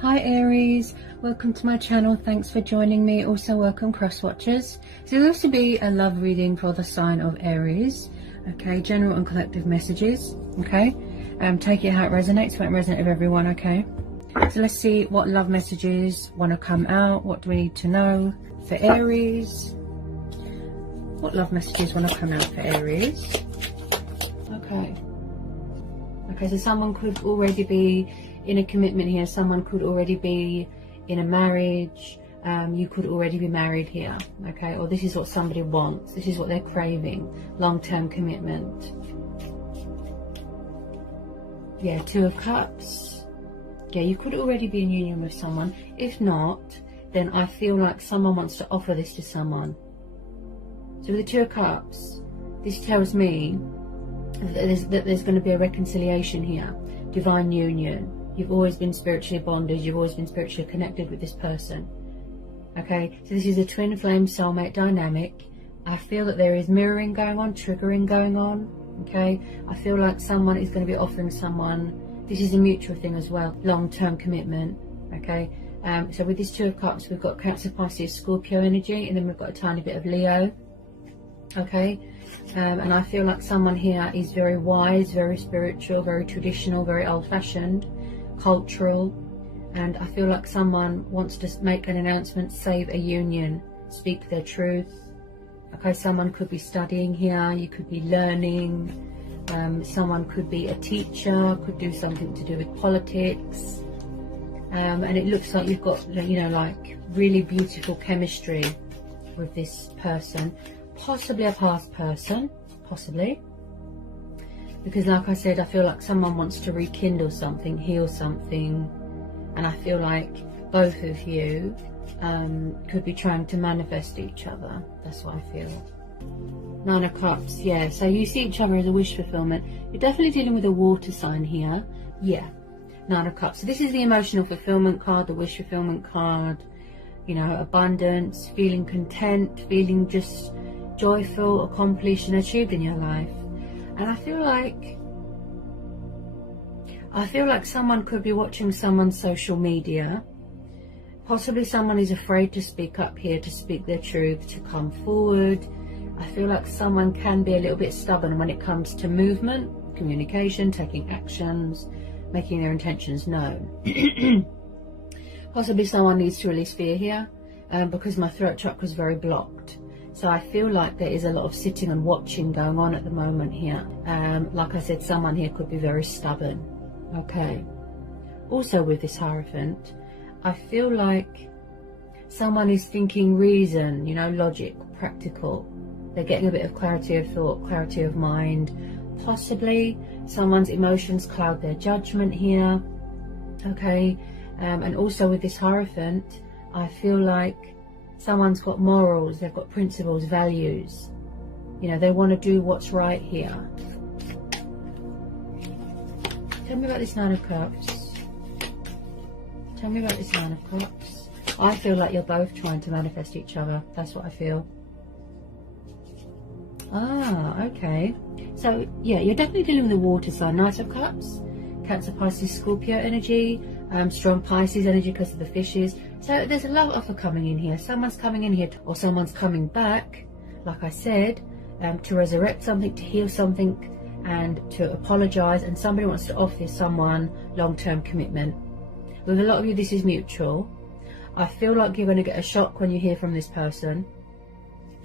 Hi Aries, welcome to my channel. Thanks for joining me. Also welcome cross watchers. So this will be a love reading for the sign of Aries. Okay, general and collective messages. Okay, take it how it resonates. It won't resonate with everyone. Okay, so let's see what love messages want to come out. What do we need to know for Aries? What love messages want to come out for Aries? Okay, so someone could already be in a commitment here. Someone could already be in a marriage. You could already be married here. Okay, or this is what somebody wants. This is what they're craving. Long-term commitment. Yeah, Two of Cups. Yeah, you could already be in union with someone. If not, then I feel like someone wants to offer this to someone. So with the Two of Cups, this tells me that there's going to be a reconciliation here. Divine union. You've always been spiritually bonded. You've always been spiritually connected with this person. Okay, so this is a twin flame soulmate dynamic. I feel that there is mirroring going on, triggering going on. Okay, I feel like someone is going to be offering someone, this is a mutual thing as well, long-term commitment. Okay, so with this Two of Cups, we've got Cancer, Pisces, Scorpio energy, and then we've got a tiny bit of Leo. Okay, and I feel like someone here is very wise, very spiritual, very traditional, very old-fashioned, cultural, and I feel like someone wants to make an announcement, save a union, speak their truth. Okay, someone could be studying here, you could be learning, someone could be a teacher, could do something to do with politics, and it looks like you've got, you know, like really beautiful chemistry with this person. Possibly a past person, possibly, because like I said, I feel like someone wants to rekindle something, heal something, and I feel like both of you could be trying to manifest each other. That's what I feel. Nine of Cups, yeah, so you see each other as a wish fulfillment. You're definitely dealing with a water sign here. Yeah, Nine of Cups. So this is the emotional fulfillment card, the wish fulfillment card, you know, abundance, feeling content, feeling just joyful, accomplished and achieved in your life. And I feel like someone could be watching someone's social media. Possibly someone is afraid to speak up here, to speak their truth, to come forward. I feel like someone can be a little bit stubborn when it comes to movement, communication, taking actions, making their intentions known. Possibly someone needs to release fear here, because my throat chakra is very blocked. So I feel like there is a lot of sitting and watching going on at the moment here. Like I said, someone here could be very stubborn. Okay. Also with this Hierophant, I feel like someone is thinking reason, you know, logic, practical. They're getting a bit of clarity of thought, clarity of mind. Possibly someone's emotions cloud their judgment here. Okay. And also with this Hierophant, I feel like someone's got morals, they've got principles, values. You know, they want to do what's right here. Tell me about this Nine of Cups. Tell me about this Nine of Cups. I feel like you're both trying to manifest each other. That's what I feel. Ah, okay. So, yeah, you're definitely dealing with the water sign. Knight of Cups, Cancer, Pisces, Scorpio energy. Strong Pisces energy because of the fishes. So there's a love offer coming in here. Someone's coming in here, or someone's coming back, like I said, to resurrect something, to heal something, and to apologize. And somebody wants to offer someone long-term commitment. With a lot of you, this is mutual. I feel like you're going to get a shock when you hear from this person.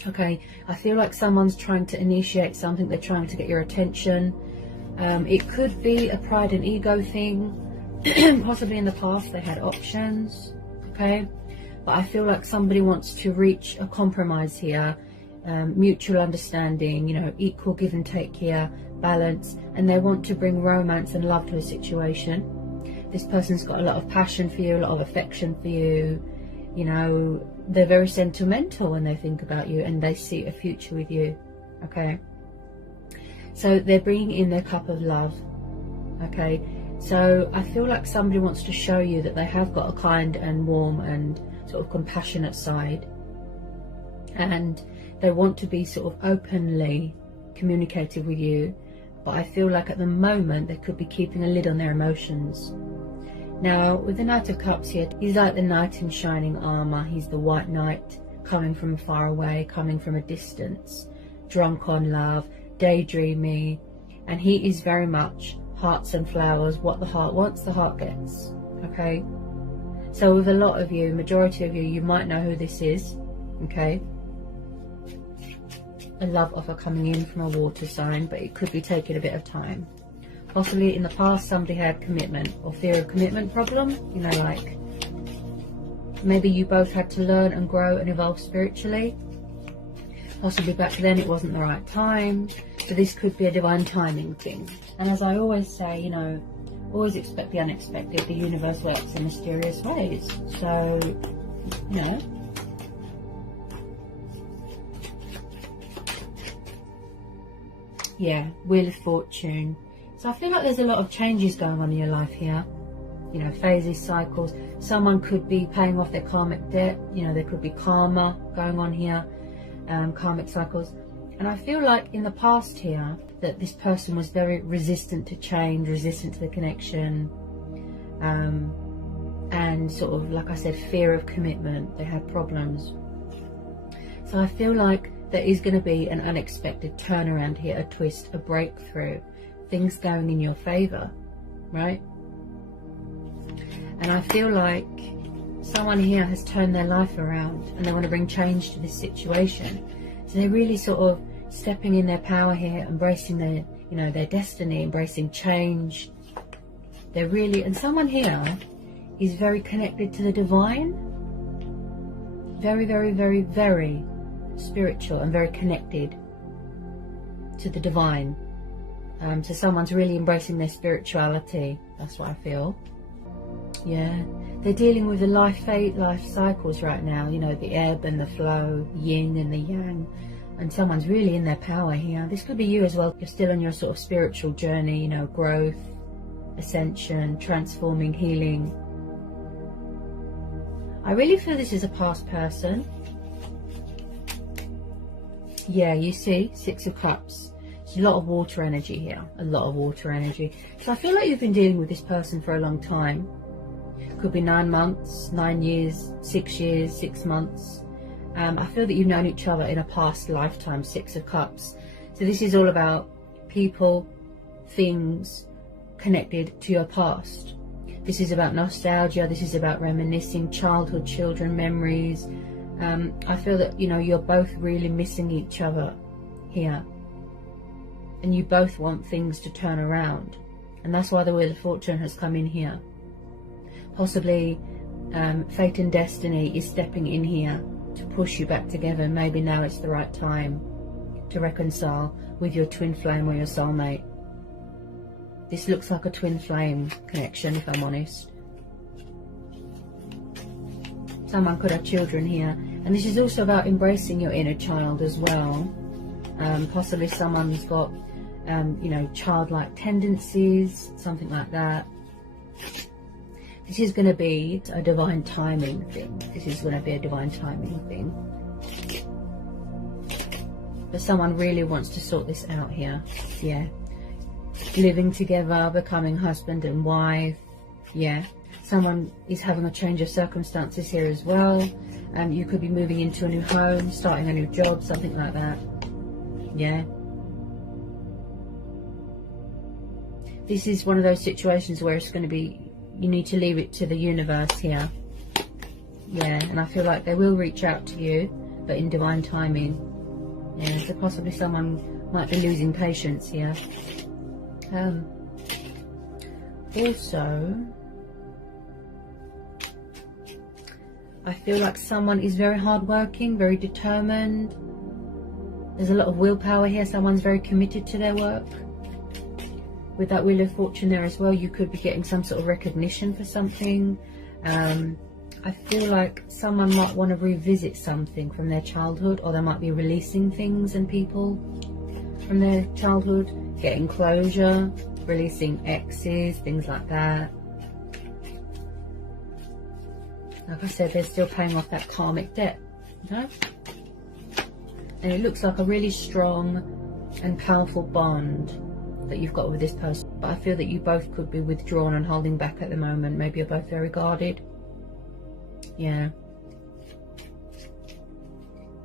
Okay, I feel like someone's trying to initiate something. They're trying to get your attention. It could be a pride and ego thing. Possibly in the past they had options. Okay, but I feel like somebody wants to reach a compromise here, mutual understanding, you know, equal give and take here, balance, and they want to bring romance and love to a situation. This person's got a lot of passion for you, a lot of affection for you. You know, they're very sentimental when they think about you, and they see a future with you. Okay, so they're bringing in their cup of love. Okay, so I feel like somebody wants to show you that they have got a kind and warm and sort of compassionate side, and they want to be sort of openly communicative with you, but I feel like at the moment they could be keeping a lid on their emotions. Now, with the Knight of Cups here, he's like the knight in shining armour. He's the white knight, coming from far away, coming from a distance, drunk on love, daydreamy, and he is very much hearts and flowers. What the heart wants, the heart gets. Okay? So with a lot of you, majority of you, you might know who this is. Okay? A love offer coming in from a water sign, but it could be taking a bit of time. Possibly in the past somebody had commitment or fear of commitment problem. You know, like maybe you both had to learn and grow and evolve spiritually. Possibly back then it wasn't the right time. So this could be a divine timing thing. And as I always say, you know, always expect the unexpected. The universe works in mysterious ways. So, you know. Yeah, Wheel of Fortune. So I feel like there's a lot of changes going on in your life here. You know, phases, cycles. Someone could be paying off their karmic debt. You know, there could be karma going on here. Karmic cycles. And I feel like in the past here that this person was very resistant to change, resistant to the connection, and sort of, like I said, fear of commitment. They had problems. So I feel like there is going to be an unexpected turnaround here, a twist, a breakthrough, things going in your favour, right? And I feel like someone here has turned their life around and they want to bring change to this situation. So they're really sort of stepping in their power here, embracing their, you know, their destiny, embracing change. They're really, and someone here is very connected to the divine. Very, very, very, very spiritual and very connected to the divine. So someone's really embracing their spirituality. That's what I feel. Yeah, they're dealing with the life cycles right now. You know, the ebb and the flow, yin and the yang. And someone's really in their power here. This could be you as well. You're still on your sort of spiritual journey, you know, growth, ascension, transforming, healing. I really feel this is a past person. Yeah, you see, Six of Cups. There's a lot of water energy here. A lot of water energy. So I feel like you've been dealing with this person for a long time. Could be 9 months, 9 years, 6 years, 6 months. I feel that you've known each other in a past lifetime, Six of Cups. So this is all about people, things connected to your past. This is about nostalgia. This is about reminiscing, childhood, children, memories. I feel that, you know, you're both really missing each other here. And you both want things to turn around. And that's why the Wheel of Fortune has come in here. Possibly fate and destiny is stepping in here to push you back together. Maybe now it's the right time to reconcile with your twin flame or your soulmate. This looks like a twin flame connection, if I'm honest. Someone could have children here. And this is also about embracing your inner child as well. Possibly someone's got, you know, childlike tendencies, something like that. This is going to be a divine timing thing. This is going to be a divine timing thing. But someone really wants to sort this out here. Yeah. Living together, becoming husband and wife. Yeah. Someone is having a change of circumstances here as well. You could be moving into a new home, starting a new job, something like that. Yeah. This is one of those situations where it's going to be, you need to leave it to the universe here. Yeah, and I feel like they will reach out to you, but in divine timing. Yeah, so possibly someone might be losing patience here. Also, I feel like someone is very hardworking, very determined. There's a lot of willpower here. Someone's very committed to their work. With that Wheel of Fortune there as well, you could be getting some sort of recognition for something. I feel like someone might want to revisit something from their childhood, or they might be releasing things and people from their childhood, getting closure, releasing exes, things like that. Like I said, they're still paying off that karmic debt, you know? And it looks like a really strong and powerful bond. that you've got with this person, but I feel that you both could be withdrawn and holding back at the moment. Maybe you're both very guarded. Yeah.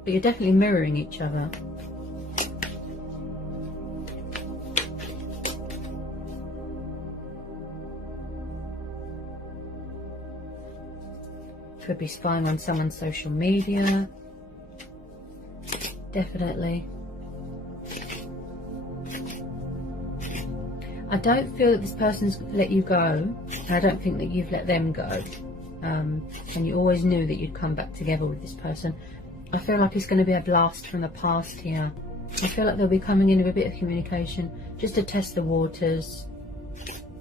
But you're definitely mirroring each other. Could be spying on someone's social media. Definitely. I don't feel that this person's let you go. And I don't think that you've let them go. And you always knew that you'd come back together with this person. I feel like it's going to be a blast from the past here. I feel like they'll be coming in with a bit of communication just to test the waters,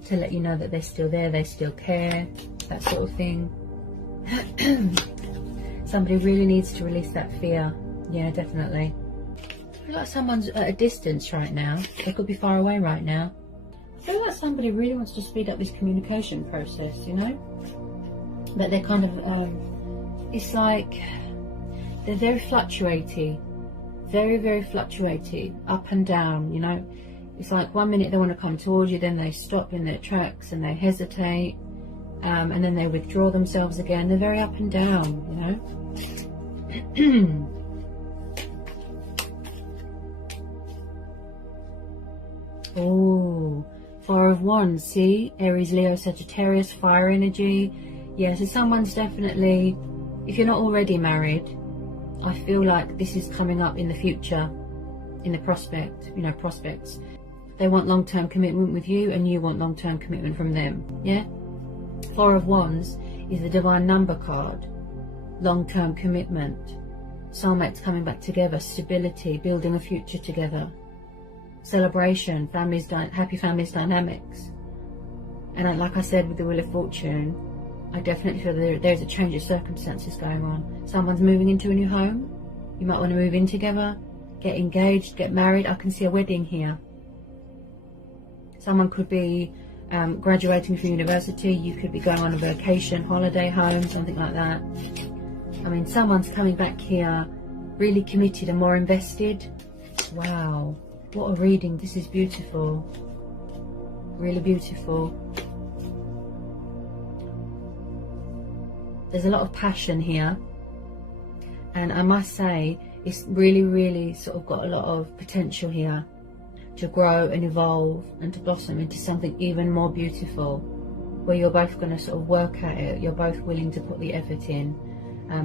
to let you know that they're still there, they still care, that sort of thing. Somebody really needs to release that fear. Yeah, definitely. I feel like someone's at a distance right now. They could be far away right now. I feel like somebody really wants to speed up this communication process, you know? But they're kind of, it's like they're very fluctuating. Very, very fluctuating. Up and down, you know? It's like 1 minute they want to come towards you, then they stop in their tracks and they hesitate. And then they withdraw themselves again. They're very up and down, you know. Oh, Four of Wands. See, Aries, Leo, Sagittarius, fire energy. Yeah, so someone's definitely, if you're not already married, I feel like this is coming up in the future, in the prospect, you know, prospects. They want long-term commitment with you, and you want long-term commitment from them. Yeah. Four of Wands is the divine number card. Long-term commitment, soulmates coming back together, stability, building a future together, celebration, happy families dynamics. And like I said with the Wheel of Fortune, I definitely feel that there's a change of circumstances going on. Someone's moving into a new home. You might want to move in together, get engaged, get married. I can see a wedding here. Someone could be graduating from university. You could be going on a vacation, holiday home, something like that. I mean, someone's coming back here really committed and more invested. Wow, what a reading. This is beautiful, really beautiful. There's a lot of passion here, and I must say it's really, really sort of got a lot of potential here to grow and evolve and to blossom into something even more beautiful, where you're both going to sort of work at it. You're both willing to put the effort in.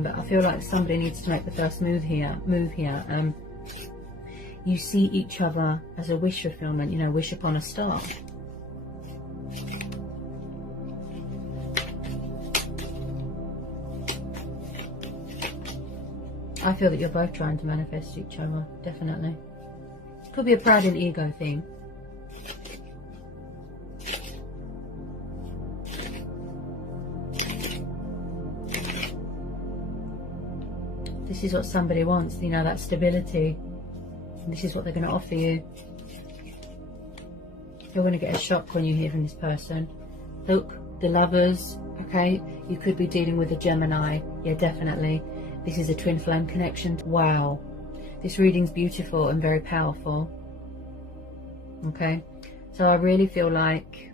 But I feel like somebody needs to make the first move here. You see each other as a wish fulfillment, you know, wish upon a star. I feel that you're both trying to manifest each other, definitely. Could be a pride and ego thing. This is what somebody wants, you know, that stability. And this is what they're going to offer you. You're going to get a shock when you hear from this person. Look, the Lovers, okay? You could be dealing with a Gemini. Yeah, definitely. This is a twin flame connection. Wow. This reading's beautiful and very powerful. Okay, so I really feel like,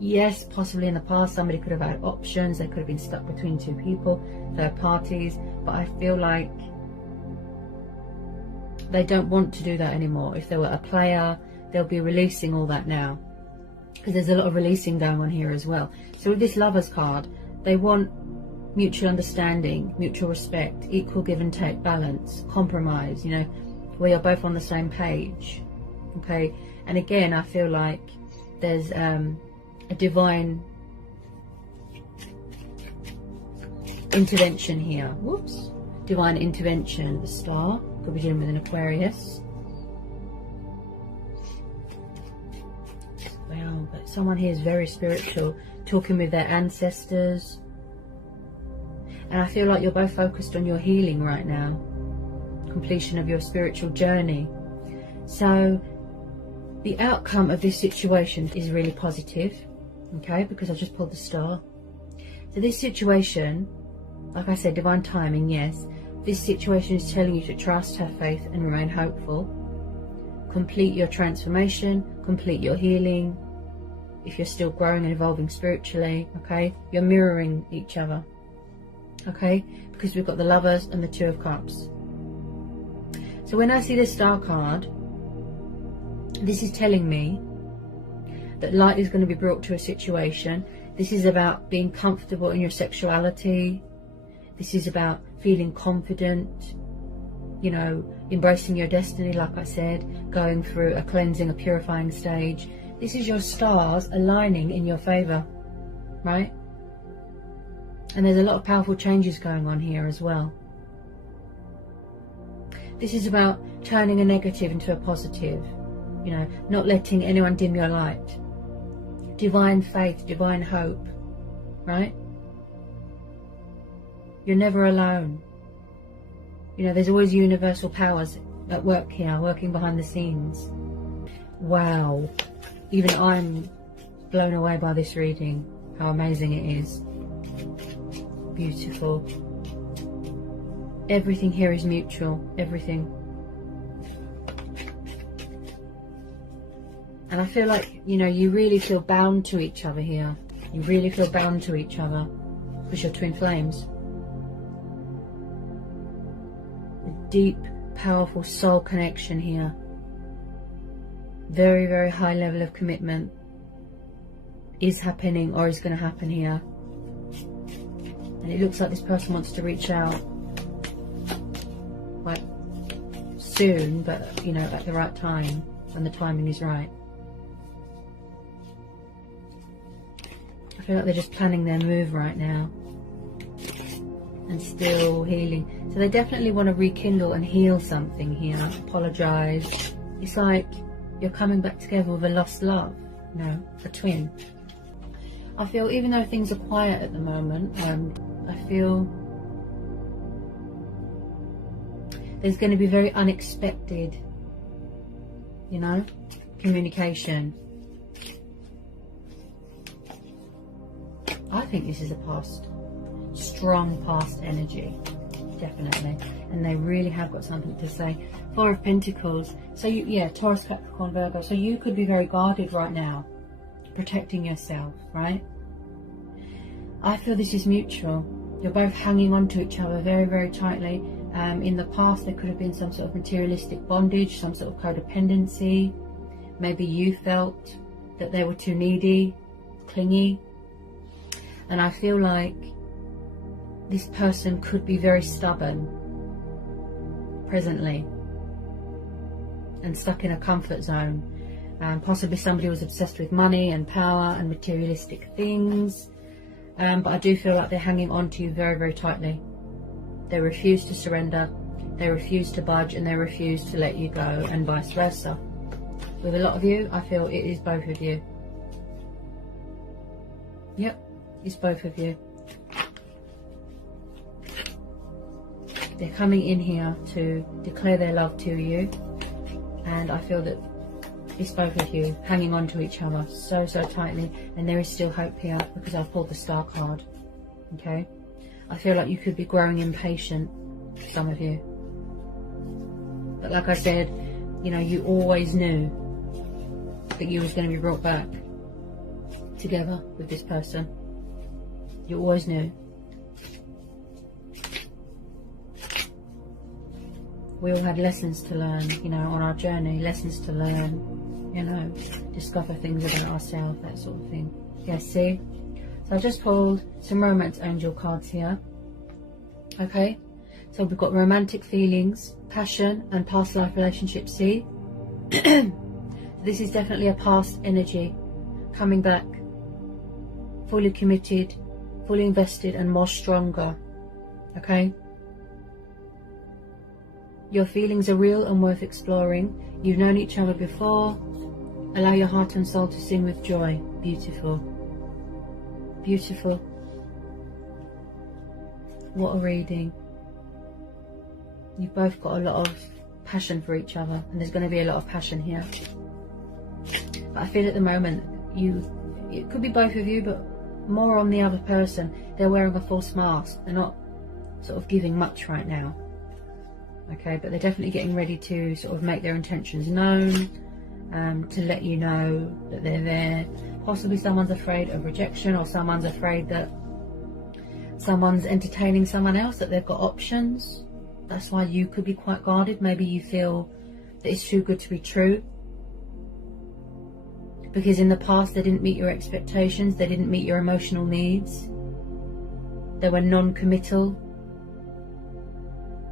yes, possibly in the past somebody could have had options. They could have been stuck between two people, third parties, but I feel like they don't want to do that anymore. If they were a player, they'll be releasing all that now, because there's a lot of releasing going on here as well. So with this Lovers card, they want mutual understanding, mutual respect, equal give and take, balance, compromise, you know, where you're both on the same page. Okay, and again, I feel like there's a divine intervention here. Whoops. Divine intervention. The Star. Could be dealing with an Aquarius. Wow, but someone here is very spiritual, talking with their ancestors. And I feel like you're both focused on your healing right now. Completion of your spiritual journey. So the outcome of this situation is really positive. Okay, because I just pulled the Star. So this situation, like I said, divine timing, yes. This situation is telling you to trust, have faith and remain hopeful. complete your transformation, complete your healing. If you're still growing and evolving spiritually, okay, you're mirroring each other, okay, because we've got the Lovers and the Two of Cups. So when I see the Star card, this is telling me that light is going to be brought to a situation. This is about being comfortable in your sexuality. This is about feeling confident, you know, embracing your destiny, like I said, going through a cleansing, a purifying stage. This is your stars aligning in your favor, right? And there's a lot of powerful changes going on here as well. This is about turning a negative into a positive, you know, not letting anyone dim your light. Divine faith, divine hope, right? You're never alone. You know, there's always universal powers at work here, working behind the scenes. Wow. Even I'm blown away by this reading, how amazing it is. Beautiful. Everything here is mutual, everything. And I feel like, you know, you really feel bound to each other here. You really feel bound to each other because you're twin flames. A deep, powerful soul connection here. Very, very high level of commitment is happening or is going to happen here. And it looks like this person wants to reach out quite soon, but, you know, at the right time, when the timing is right. I feel like they're just planning their move right now and still healing. So they definitely want to rekindle and heal something here, apologise. It's like you're coming back together with a lost love, you know, a twin. I feel even though things are quiet at the moment, I feel there's going to be very unexpected, you know, communication. I think this is a past, strong past energy, definitely. And they really have got something to say. Four of Pentacles. So, yeah, Taurus, Capricorn, Virgo. So you could be very guarded right now, protecting yourself, right? I feel this is mutual. You're both hanging on to each other very, very tightly. In the past, there could have been some sort of materialistic bondage, some sort of codependency. Maybe you felt that they were too needy, clingy. And I feel like this person could be very stubborn presently and stuck in a comfort zone. Possibly somebody was obsessed with money and power and materialistic things. But I do feel like they're hanging on to you very, very tightly. They refuse to surrender, they refuse to budge, and they refuse to let you go, and vice versa. With a lot of you, I feel it is both of you. Yep, it's both of you. They're coming in here to declare their love to you, and I feel that it's both of you hanging on to each other so, so tightly, and there is still hope here because I've pulled the Star card, okay? I feel like you could be growing impatient, some of you. But like I said, you know, you always knew that you was going to be brought back together with this person. You always knew. We all had lessons to learn, you know, on our journey, lessons to learn, you know, discover things about ourselves, that sort of thing. Yeah, see? So I just pulled some romance angel cards here. Okay? So we've got romantic feelings, passion, and past life relationships, see? This is definitely a past energy coming back, fully committed, fully invested, and more stronger. Okay? Your feelings are real and worth exploring. You've known each other before. Allow your heart and soul to sing with joy. Beautiful. Beautiful. What a reading. You've both got a lot of passion for each other, and there's going to be a lot of passion here. But I feel at the moment, it could be both of you, but more on the other person. They're wearing a false mask. They're not sort of giving much right now. okay, but they're definitely getting ready to sort of make their intentions known, to let you know that they're there. Possibly someone's afraid of rejection, or someone's afraid that someone's entertaining someone else, that they've got options. That's why you could be quite guarded. Maybe you feel that it's too good to be true, because in the past they didn't meet your expectations, they didn't meet your emotional needs, they were non-committal,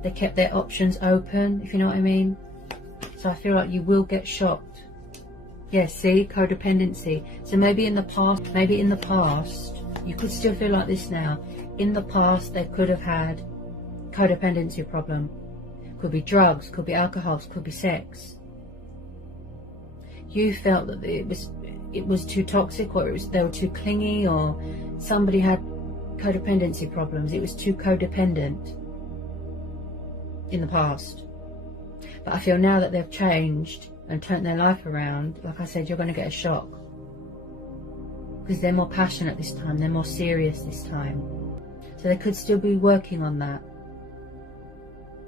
they kept their options open, if you know what I mean. So I feel like you will get shocked. Yes, see, codependency. So maybe in the past, you could still feel like this now. In the past, they could have had codependency problem. Could be drugs, could be alcohol, could be sex. You felt that it was too toxic, or they were too clingy, or somebody had codependency problems. It was too codependent in the past. But I feel now that they've changed and turned their life around, like I said, you're going to get a shock, because they're more passionate this time, they're more serious this time. So they could still be working on that.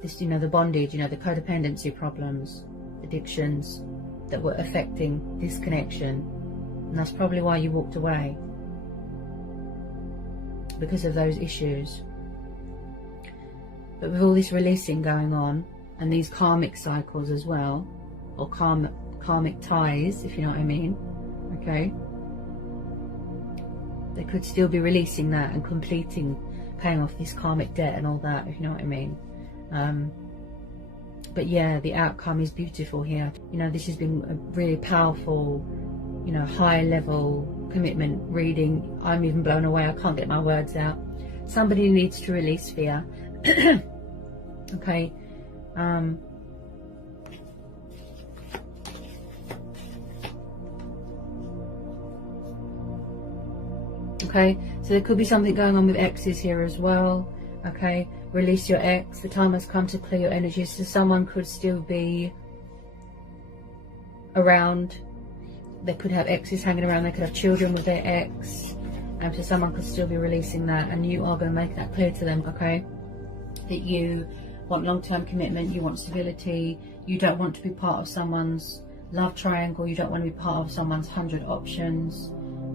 This, the bondage, the codependency problems, addictions that were affecting this connection. And that's probably why you walked away, because of those issues. But with all this releasing going on, and these karmic cycles as well, or karmic ties, if you know what I mean, okay, they could still be releasing that and paying off this karmic debt and all that, if you know what I mean. But yeah, the outcome is beautiful here. This has been a really powerful, high level commitment reading. I'm even blown away, I can't get my words out. Somebody needs to release fear. Okay. Okay, so there could be something going on with exes here as well. Okay, release your ex. The time has come to clear your energy. So someone could still be around. They could have exes hanging around. They could have children with their ex. So someone could still be releasing that, and you are going to make that clear to them, okay? That you want long-term commitment, you want stability, you don't want to be part of someone's love triangle, you don't want to be part of someone's 100 options,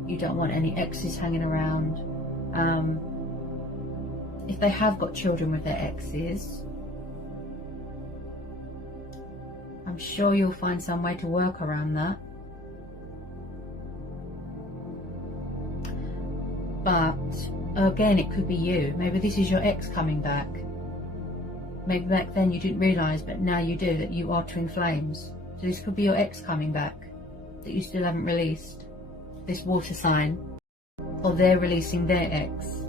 you don't want any exes hanging around. If they have got children with their exes, I'm sure you'll find some way to work around that. But again, it could be you. Maybe this is your ex coming back. Maybe back then you didn't realise, but now you do, that you are twin flames. So this could be your ex coming back that you still haven't released, this water sign, or they're releasing their ex.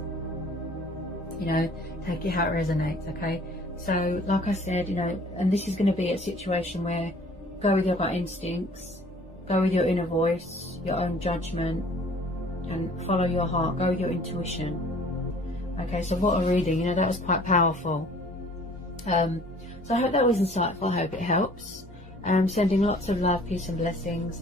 Take it how it resonates, okay? So like I said, and this is going to be a situation where go with your gut instincts, go with your inner voice, your own judgment, and follow your heart, go with your intuition. Okay, so what a reading, that was quite powerful. So I hope that was insightful, I hope it helps. Sending lots of love, peace and blessings.